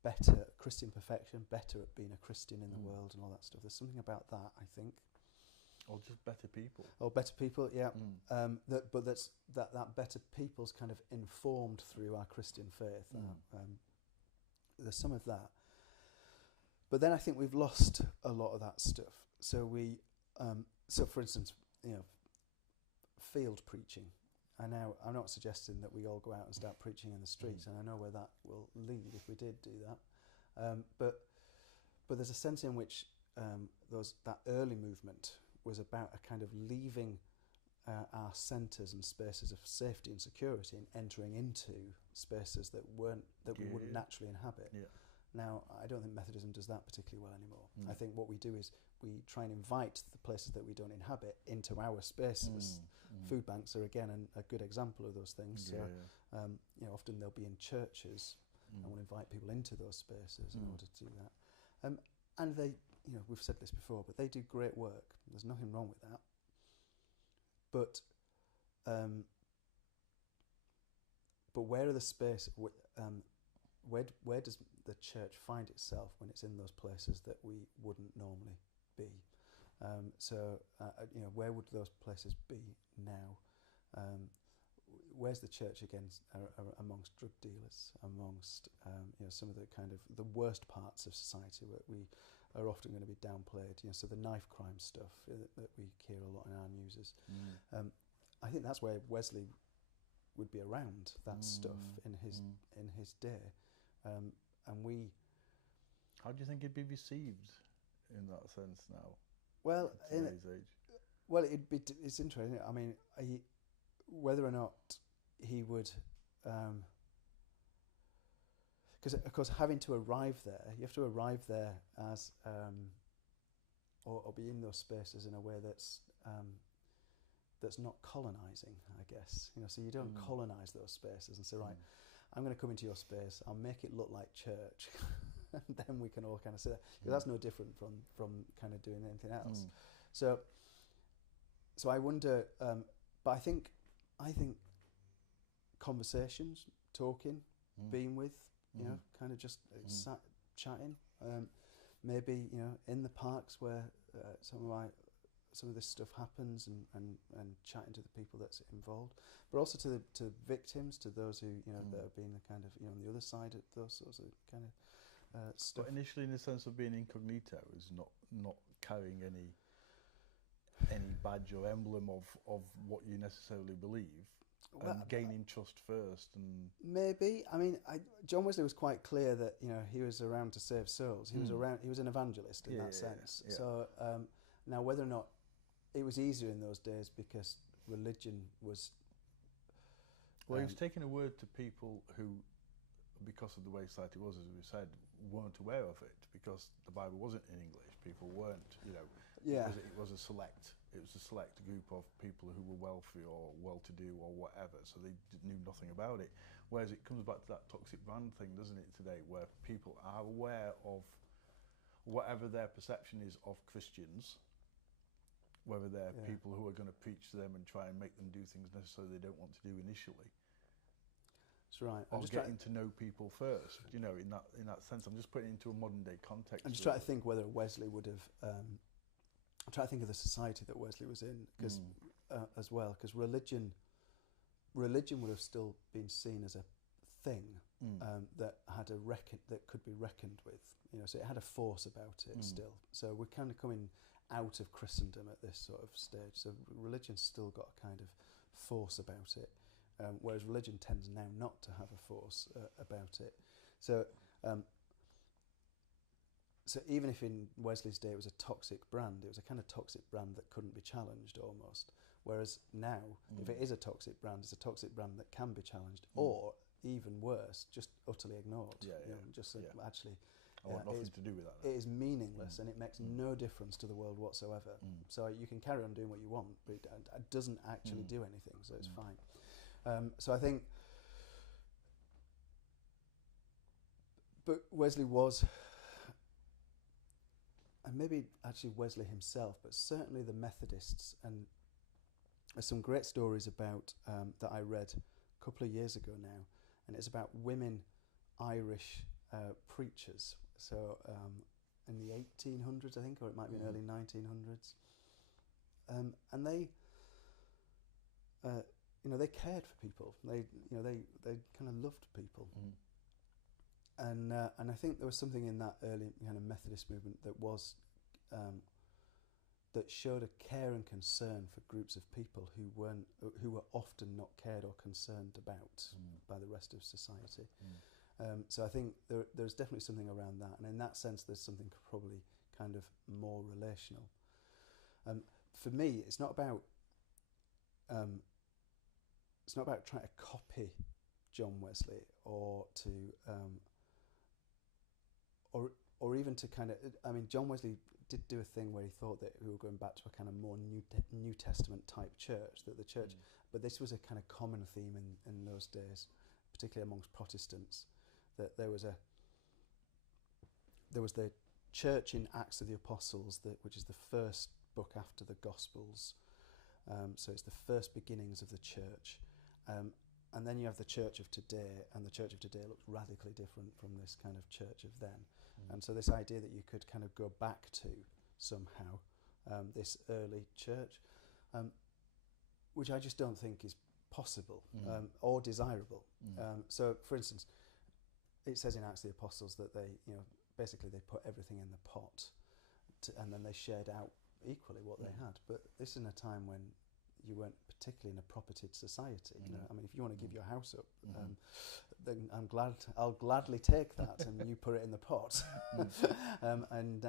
better, Christian perfection, better at being a Christian in the world and all that stuff. There's something about that, I think. Or just better people. Or better people, yeah. But that better people's kind of informed through our Christian faith. There's some of that. But then I think we've lost a lot of that stuff. So so for instance, field preaching. I'm not suggesting that we all go out and start preaching in the streets, and I know where that will lead if we did do that. But there's a sense in which that early movement was about a kind of leaving our centres and spaces of safety and security and entering into spaces that we wouldn't naturally inhabit. Yeah. Now, I don't think Methodism does that particularly well anymore. I think what we do is we try and invite the places that we don't inhabit into our spaces. Food banks are, again, a good example of those things. Often they'll be in churches, and we'll invite people into those spaces in order to do that. And they, we've said this before, but they do great work. There's nothing wrong with that. But where are the space? Where does the church find itself when it's in those places that we wouldn't normally be? Where would those places be now? Where's the church amongst drug dealers, amongst some of the kind of the worst parts of society? Where are often going to be downplayed. So the knife crime stuff that we hear a lot in our news. I think that's where Wesley would be around that stuff in his day, and we. How do you think it'd be received in that sense now? Well, in today's age. Well, it's interesting. I mean, whether or not he would, because of course having to arrive there, you have to arrive there as, or be in those spaces in a way that's not colonising, I guess. So you don't colonise those spaces and say, right, I'm going to come into your space, I'll make it look like church, and then we can all kind of sit there. Because that's no different from kind of doing anything else. So I wonder, but I think conversations, talking, being with, kind of just sat chatting, maybe in the parks where some of this stuff happens, and chatting to the people that's involved, but also to the victims, to those who that have been the kind of on the other side of those sorts of kind of stuff. But initially, in the sense of being incognito, is not carrying any badge or emblem of what you necessarily believe, and gaining trust first. And maybe, I mean, John Wesley was quite clear that he was around to save souls. He was around. He was an evangelist in that sense. Yeah. So now, whether or not it was easier in those days because religion was. Well, he was taking a word to people who, because of the way society was, as we said, weren't aware of it, because the Bible wasn't in English. People weren't, it was a select group of people who were wealthy or well-to-do or whatever, so they knew nothing about it. Whereas it comes back to that toxic brand thing, doesn't it, today, where people are aware of whatever their perception is of Christians, whether they're people who are going to preach to them and try and make them do things necessarily they don't want to do initially. That's right. Or getting to know people first, in that sense. I'm just putting it into a modern day context. I'm just trying to think whether Wesley would have. I'm trying to think of the society that Wesley was in, because as well, because religion would have still been seen as a thing that had that could be reckoned with. So it had a force about it still. So we're kind of coming out of Christendom at this sort of stage. So religion's still got a kind of force about it. Whereas religion tends now not to have a force about it. So even if in Wesley's day it was a toxic brand, it was a kind of toxic brand that couldn't be challenged almost. Whereas now, if it is a toxic brand, it's a toxic brand that can be challenged, or even worse, just utterly ignored. Actually, I want nothing to do with that. It is meaningless, and it makes no difference to the world whatsoever. So you can carry on doing what you want, but it doesn't actually do anything, so it's fine. So I think, but Wesley was, and maybe actually Wesley himself, but certainly the Methodists, and there's some great stories about that I read a couple of years ago now, and it's about women Irish preachers. So in the 1800s, I think, or it might be early 1900s, and they. They cared for people. They kind of loved people, and I think there was something in that early kind of Methodist movement that was that showed a care and concern for groups of people who were often not cared or concerned about by the rest of society. So I think there's definitely something around that, and in that sense, there's something probably kind of more relational. For me, it's not about. It's not about trying to copy John Wesley or to, or even to kind of. I mean, John Wesley did do a thing where he thought that we were going back to a kind of more New Testament type church. That the church, but this was a kind of common theme in those days, particularly amongst Protestants, that there was the church in Acts of the Apostles, which is the first book after the Gospels. So it's the first beginnings of the church. And then you have the church of today, and the church of today looks radically different from this kind of church of then. And so this idea that you could kind of go back to somehow this early church, which I just don't think is possible or desirable. So, for instance, it says in Acts of the Apostles that basically they put everything in the pot, and then they shared out equally what they had. But this is in a time when you weren't particularly in a propertied society. You know, I mean, if you want to give your house up, then I'll gladly take that, and you put it in the pot, and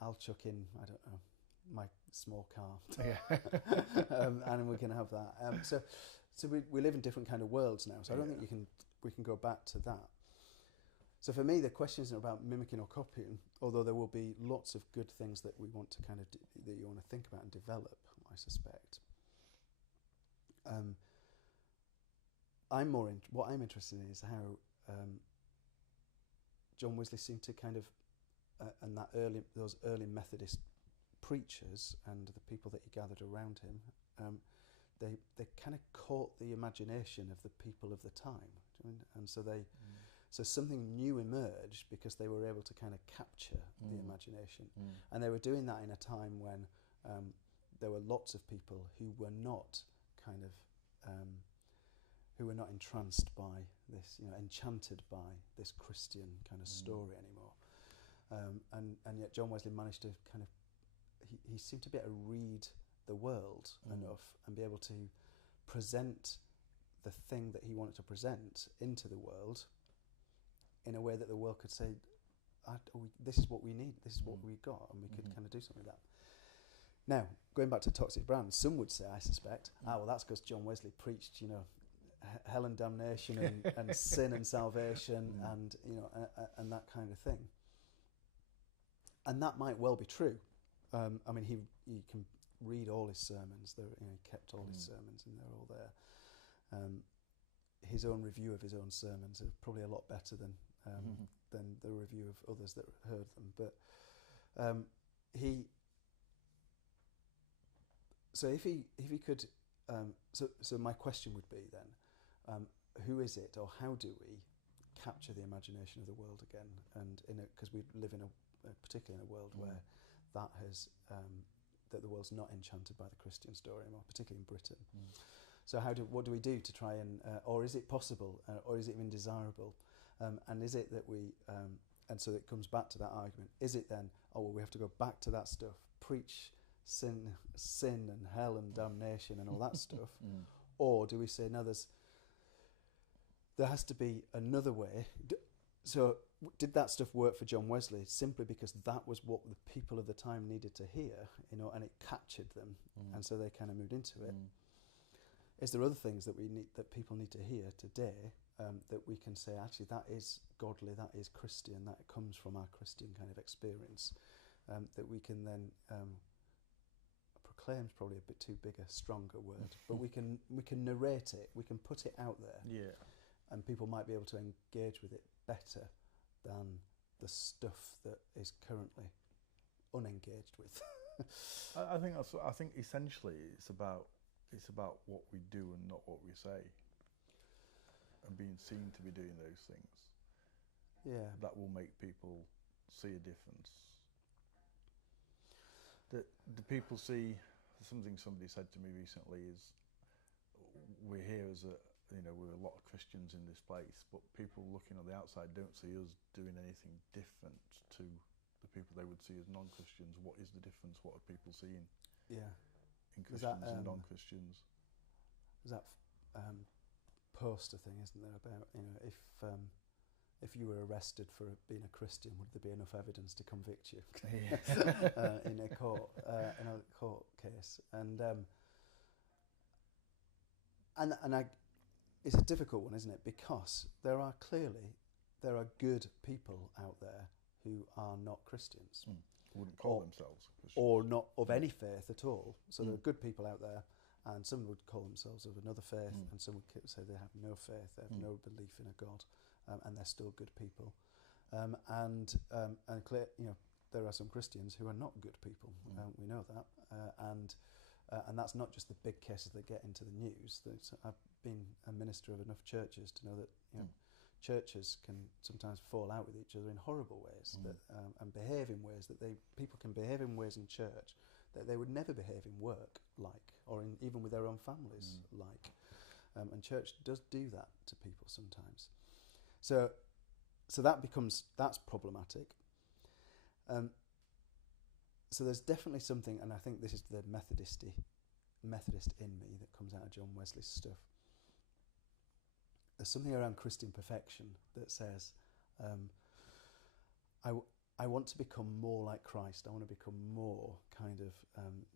I'll chuck in, I don't know, my small car, and we can have that. So we live in different kind of worlds now. So I don't think we can go back to that. So for me, the question isn't about mimicking or copying, although there will be lots of good things that we want to kind of that you want to think about and develop, I suspect. What I'm interested in is how John Wesley seemed to kind of, and those early Methodist preachers and the people that he gathered around him, they kind of caught the imagination of the people of the time, and so so something new emerged because they were able to kind of capture the imagination, and they were doing that in a time when there were lots of people who were not kind of who were not entranced by this, enchanted by this Christian kind of story anymore, and yet John Wesley managed to kind of he seemed to be able to read the world enough and be able to present the thing that he wanted to present into the world in a way that the world could say, this is what we need, this is what we got, and we could kind of do something with that. Now, going back to toxic brands, some would say, I suspect, well, that's because John Wesley preached, hell and damnation and sin and salvation and and that kind of thing. And that might well be true. I mean, you can read all his sermons. He kept all his sermons, and they're all there. His own review of his own sermons are probably a lot better than the review of others that heard them. But so if he could, so my question would be then, who is it, or how do we capture the imagination of the world again? And because we live in particularly in a world where that has that the world's not enchanted by the Christian story anymore, particularly in Britain. So what do we do to try and, or is it possible, or is it even desirable? And is it that we, and so it comes back to that argument, is it then, we have to go back to that stuff, preach sin and hell and damnation and all that stuff, or do we say, no, there has to be another way? So did that stuff work for John Wesley simply because that was what the people of the time needed to hear, and it captured them, and so they kind of moved into it? Is there other things that that people need to hear today, that we can say, actually, that is godly, that is Christian, that comes from our Christian kind of experience, that we can then proclaim's probably a bit too big a stronger word, but we can narrate it, we can put it out there, and people might be able to engage with it better than the stuff that is currently unengaged with. I think essentially it's about what we do and not what we say, and being seen to be doing those things. Yeah, that will make people see a difference. The people see something somebody said to me recently is, we're here as we're a lot of Christians in this place, but people looking on the outside don't see us doing anything different to the people they would see as non-Christians. What is the difference? What are people seeing? Yeah. In Christians and non-Christians. There's that poster thing, isn't there, about if you were arrested for being a Christian, would there be enough evidence to convict you in a court case? And it's a difficult one, isn't it? Because there are good people out there who are not Christians. Wouldn't call themselves Christians. Or not of any faith at all. So there are good people out there, and some would call themselves of another faith, and some would say they have no faith, they have no belief in a God, and they're still good people. And clear, there are some Christians who are not good people. We know that, and that's not just the big cases that get into the news. I've been a minister of enough churches to know that churches can sometimes fall out with each other in horrible ways, and behave in ways that people can behave in ways in church that they would never behave in work like, or even with their own families like. And church does do that to people sometimes. So so that's problematic. So there's definitely something, and I think this is the Methodist in me that comes out of John Wesley's stuff. There's something around Christian perfection that says, I want to become more like Christ. I want to become more kind of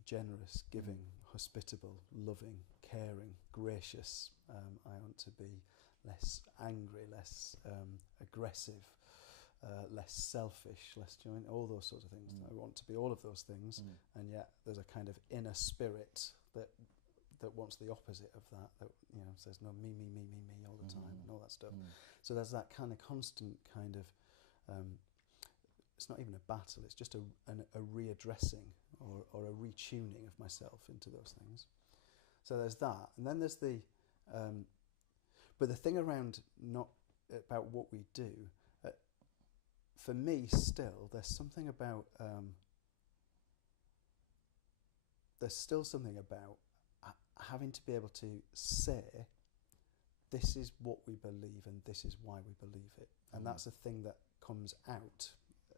generous, giving, hospitable, loving, caring, gracious. I want to be less angry, less aggressive, less selfish, all those sorts of things. I want to be all of those things, and yet there's a kind of inner spirit that wants the opposite of that says no, me all the time and all that stuff. So there's that kind of constant kind of it's not even a battle, it's just a readdressing or a retuning of myself into those things. So there's that, and then there's the but the thing around not about what we do, for me still there's something about having to be able to say this is what we believe and this is why we believe it, and that's a thing that comes out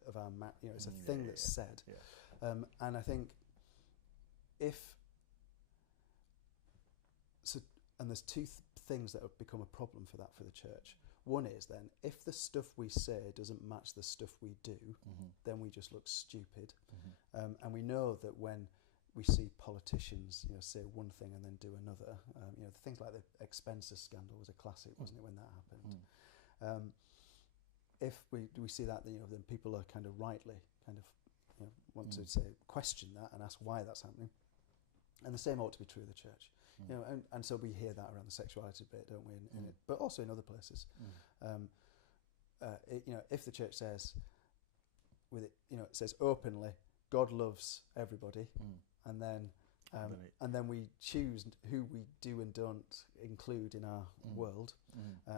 of our it's a thing that's said. And I think and there's two things that have become a problem for the church. One is then, if the stuff we say doesn't match the stuff we do, then we just look stupid. And we know that when we see politicians, say one thing and then do another, things like the expenses scandal was a classic, wasn't it, when that happened? If we see that, then people are kind of rightly want to say question that and ask why that's happening. And the same ought to be true of the church. And so we hear that around the sexuality bit, don't we? In it, but also in other places. If the church says, it says openly, God loves everybody, and then we choose who we do and don't include in our world,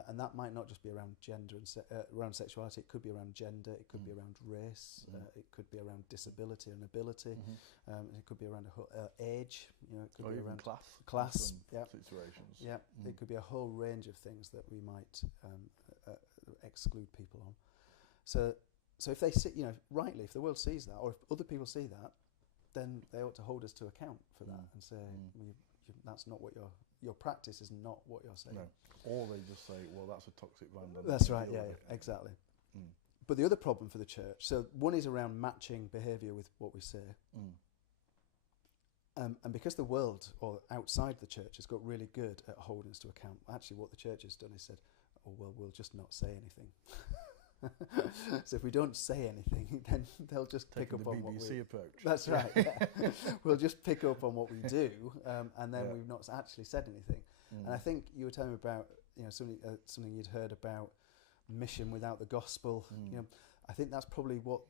and that might not just be around gender and around sexuality. It could be around gender. It could be around race. It could be around disability and ability. It could be around age. It could be around class. Situations. It could be a whole range of things that we might exclude people on. So if they see, rightly, if the world sees that, or if other people see that, then they ought to hold us to account for that and say, that's not what your practice is not what you're saying. No. Or they just say, well, that's a toxic vandalism. That's right, exactly. But the other problem for the church, so one is around matching behaviour with what we say. And because the world, or outside the church, has got really good at holding us to account, actually what the church has done is said, oh, well, we'll just not say anything. So if we don't say anything, then they'll just pick up on what we... BBC approach. That's right, We'll just pick up on what we do, and then we've not actually said anything. And I think you were telling me about something you'd heard about mission without the gospel. I think that's probably what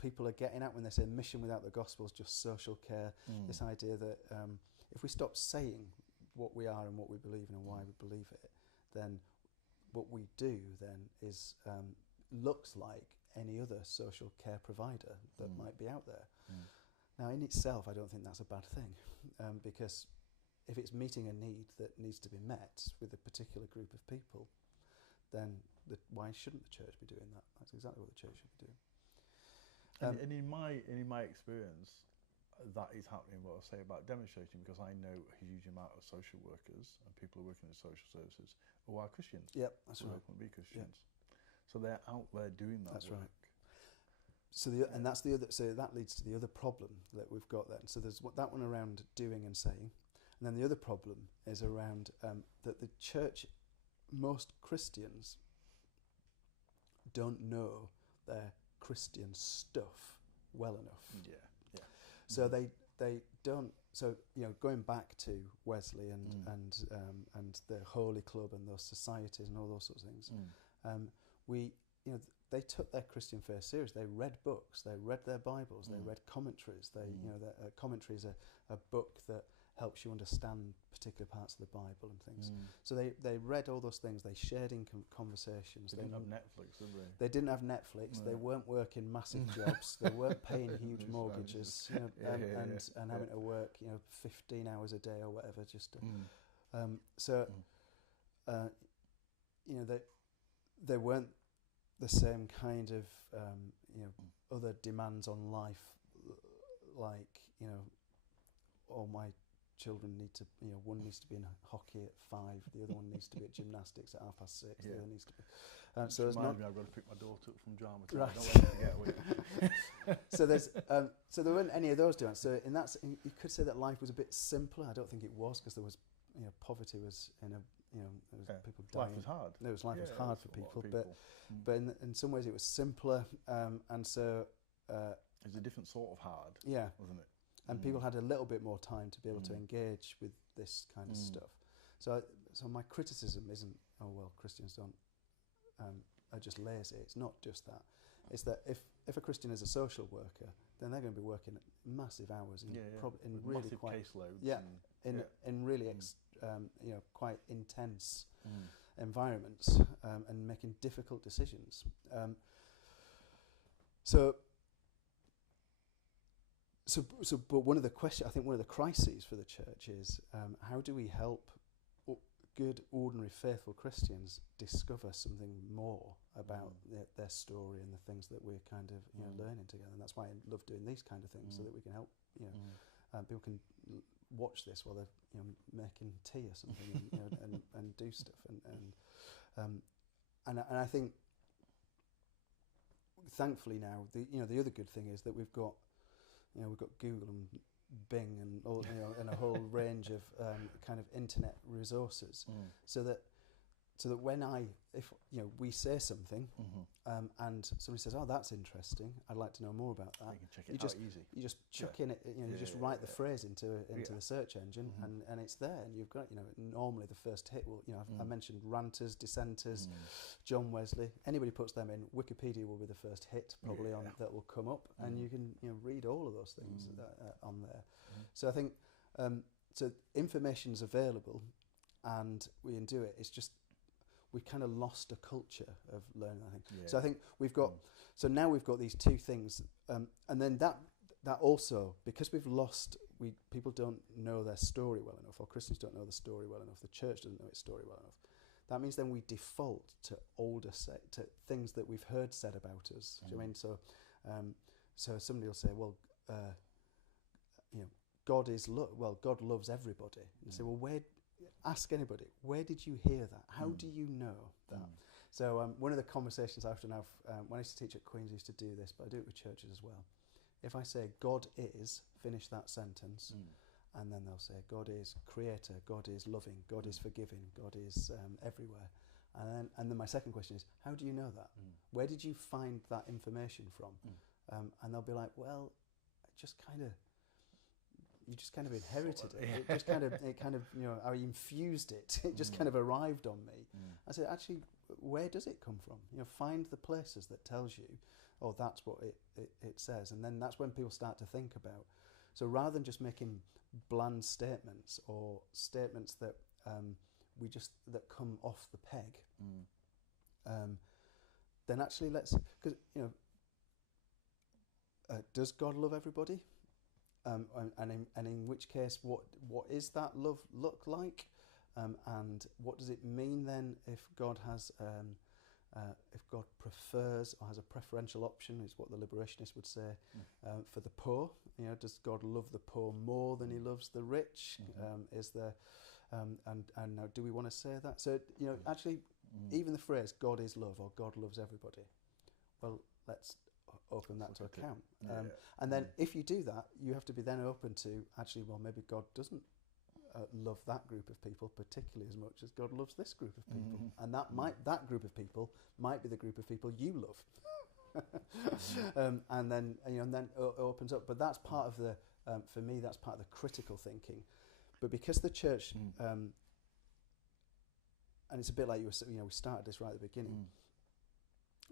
people are getting at when they say mission without the gospel is just social care. This idea that if we stop saying what we are and what we believe in and why we believe it, then what we do then is looks like any other social care provider that might be out there. Now, in itself, I don't think that's a bad thing, because if it's meeting a need that needs to be met with a particular group of people, then why shouldn't the church be doing that? That's exactly what the church should be doing. And in my experience, that is happening. What I say about demonstrating, because I know a huge amount of social workers and people who are working in social services who are Christians. Yep, that's right. Who be Christians. Yep. So they're out there doing that. That's work. right. So that's the other. So that leads to the other problem that we've got then. So there's that one around doing and saying, and then the other problem is around that the church, most Christians don't know their Christian stuff well enough. So they don't. So going back to Wesley and the Holy Club and those societies and all those sorts of things, they took their Christian faith serious. They read books, they read their Bibles, they read commentaries. Commentary is a book that helps you understand particular parts of the Bible and things. So they read all those things. They shared in conversations. They didn't have Netflix, did they? They didn't have Netflix. No. They weren't working massive jobs. They weren't paying huge mortgages, and having to work 15 hours a day or whatever. Just they weren't the same kind of other demands on life, like all my children need to, one needs to be in hockey at 5, the other one needs to be at gymnastics at 6:30, the other needs to be. So it's not. I've got to pick my daughter up from drama. Right. Don't let her get away. So so there weren't any of those demands. So in that, you could say that life was a bit simpler. I don't think it was, because there was, poverty was in a, there was people dying. Life was hard. Life was hard for people, but in some ways it was simpler, and so. It was a different sort of hard. Yeah. Wasn't it? And people had a little bit more time to be able to engage with this kind of stuff. So my criticism isn't, oh well, Christians are just lazy. It's not just that. It's that if a Christian is a social worker, then they're going to be working massive hours in really massive quite caseloads. In really quite intense environments, and making difficult decisions. But one of the crises for the church is how do we help good, ordinary, faithful Christians discover something more about their story and the things that we're kind of learning together. And that's why I love doing these kind of things, so that we can help people can watch this while they're making tea or something, and do stuff. And I think thankfully now the other good thing is that we've got Google and Bing and all, and a whole range of kind of internet resources, so that when if we say something, and somebody says, "Oh, that's interesting. I'd like to know more about that." You can check it out easy. You just chuck in it. You just write the phrase into the search engine, and it's there. And you've got normally the first hit will I mentioned ranters, dissenters, John Wesley. Anybody puts them in, Wikipedia will be the first hit probably on that will come up, and you can read all of those things on there. So I think so information's available, and we can do it. It's just we kind of lost a culture of learning, I think. So I think we've got so now we've got these two things, and then that also, because we've lost, people don't know their story well enough, or Christians don't know the story well enough, the church doesn't know its story well enough. That means then we default to to things that we've heard said about us. Do you know what I mean? So somebody will say, well, God is love. Well, God loves everybody. And you say, well, ask anybody, where did you hear that? How do you know that? So one of the conversations I often have, when I used to teach at Queen's, I used to do this, but I do it with churches as well. If I say God is, finish that sentence, and then they'll say God is creator, God is loving, God is forgiving, God is everywhere. And then my second question is, how do you know that? Where did you find that information from? And they'll be like, well, you just kind of inherited it. It just kind of, I infused it. It just kind of arrived on me. I said, actually, where does it come from? Find the places that tells you, oh, that's what it says. And then that's when people start to think about. So rather than just making bland statements or statements that that come off the peg, then actually because does God love everybody? And in which case, what is that love look like, and what does it mean then if God has if God prefers or has a preferential option, is what the liberationists would say, for the poor? Does God love the poor more than He loves the rich? Is there and now do we want to say that? So actually, even the phrase "God is love" or "God loves everybody," well, let's open that to account. And then if you do that, you have to be then open to, actually, well, maybe God doesn't love that group of people particularly as much as God loves this group of people. And that group of people might be the group of people you love. And then it opens up. But that's part of the for me, that's part of the critical thinking. But because the church and it's a bit like we started this right at the beginning.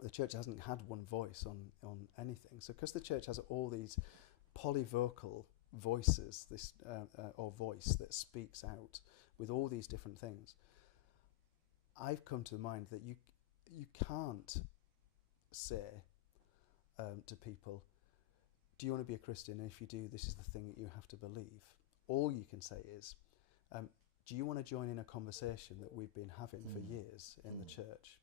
The church hasn't had one voice on anything. So because the church has all these polyvocal voices, this or voice that speaks out with all these different things, I've come to the mind that you can't say to people, do you want to be a Christian? And if you do, this is the thing that you have to believe. All you can say is, do you want to join in a conversation that we've been having for years in the church?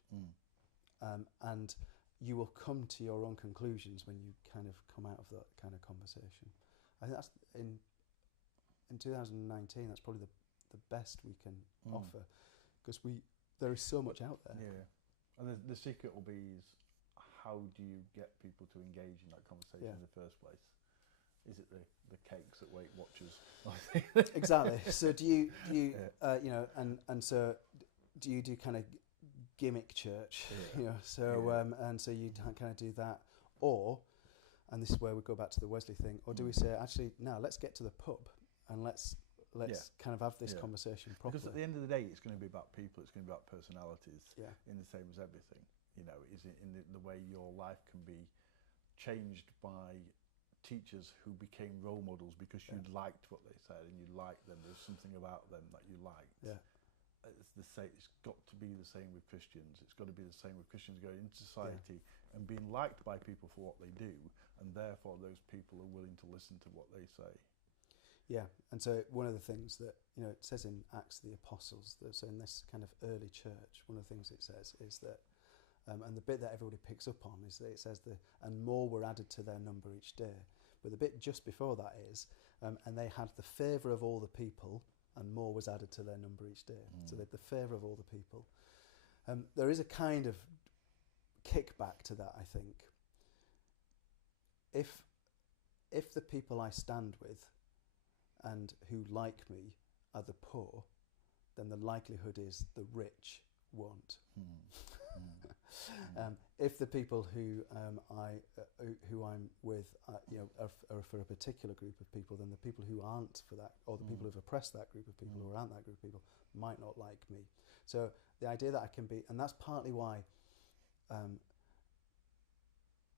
And you will come to your own conclusions when you kind of come out of that kind of conversation. I think that's in 2019. That's probably the best we can offer, because there is so much out there. Yeah, and the secret will be is how do you get people to engage in that conversation in the first place? Is it the cakes that Weight Watchers? Exactly. So do you you know, and so do you do kind of gimmick church? Yeah. You know, so and so you kind of do that, or, and this is where we go back to the Wesley thing, or do we say, actually, now let's get to the pub and let's kind of have this conversation properly? Because at the end of the day, it's going to be about people. It's going to be about personalities. Yeah. In the same as everything, you know, is it in the way your life can be changed by teachers who became role models because you liked what they said and you liked them. There's something about them that you liked. Yeah. It's the same. It's got to be the same with Christians. It's got to be the same with Christians going into society and being liked by people for what they do, and therefore those people are willing to listen to what they say. Yeah, and so one of the things that, you know, it says in Acts of the Apostles, that, so in this kind of early church, one of the things it says is that, and the bit that everybody picks up on is that it says and more were added to their number each day. But the bit just before that is, and they had the favour of all the people, and more was added to their number each day. So they had the favour of all the people. There is a kind of kickback to that, I think. If the people I stand with and who like me are the poor, then the likelihood is the rich won't. If the people who I'm with, you know, are for a particular group of people, then the people who aren't for that, or the people who've oppressed that group of people, or aren't that group of people, might not like me. So the idea that I can be, and that's partly why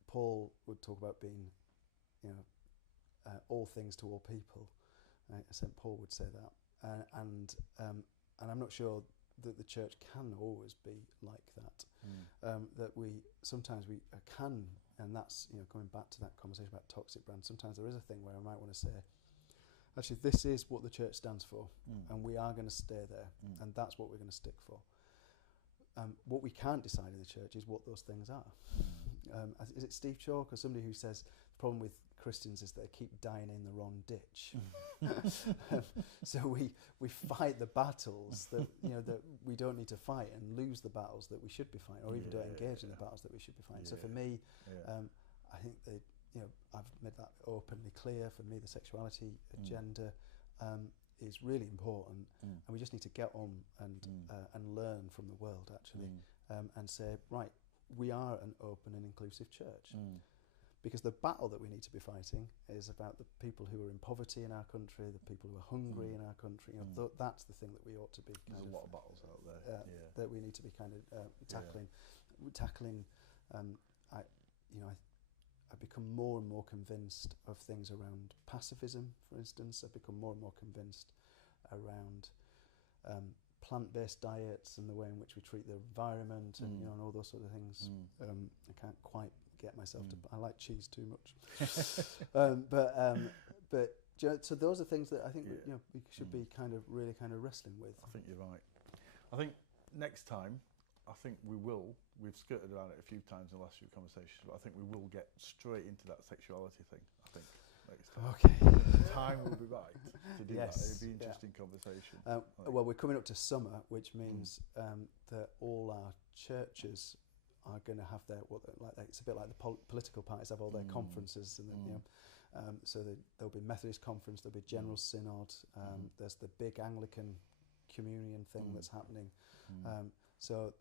Paul would talk about being, you know, all things to all people. St. Paul would say that, and I'm not sure that the church can always be like that. That we sometimes can, and that's, you know, coming back to that conversation about toxic brands. Sometimes there is a thing where I might want to say, actually, this is what the church stands for, and we are going to stay there, and that's what we're going to stick for. What we can't decide in the church is what those things are. Is it Steve Chalk or somebody who says the problem with Christians is they keep dying in the wrong ditch? So we fight the battles that, you know, that we don't need to fight, and lose the battles that we should be fighting, or even don't engage in the battles that we should be fighting. So for me, I think that, you know, I've made that openly clear. For me, the sexuality agenda is really important, and we just need to get on and learn from the world, actually, and say, right, we are an open and inclusive church. Because the battle that we need to be fighting is about the people who are in poverty in our country, the people who are hungry in our country. You know, that's the thing that we ought to be. There's a lot of battles out there. That we need to be kind of tackling. I've become more and more convinced of things around pacifism, for instance. I've become more and more convinced around plant-based diets and the way in which we treat the environment, and, you know, and all those sort of things. I can't quite get myself to. I like cheese too much. But you know, so those are things that I think we should be really wrestling with. I think you're right. I think next time, we've skirted around it a few times in the last few conversations, but I think we will get straight into that sexuality thing, I think, next time. Okay. The time will be right to do that. It'll be an interesting conversation. Well, we're coming up to summer, which means that all our churches are going to have their, it's a bit like the political parties have all their conferences, and then, you know, so there'll be Methodist conference, there'll be General Synod, there's the big Anglican communion thing that's happening. So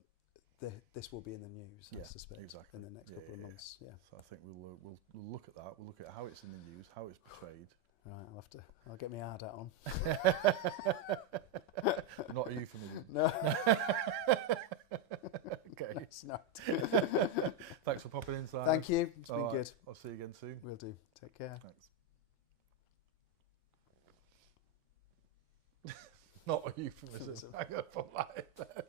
this will be in the news, I suspect, in the next couple of months. Yeah. So I think we'll look at that. We'll look at how it's in the news, how it's portrayed. Right, I'll get my hard hat on. Not a euphemism. No. Okay. It's not. Thanks for popping in, Simon. Thank you. It's been good. I'll see you again soon. Will do. Take care. Thanks. Not a euphemism. Hang up on that.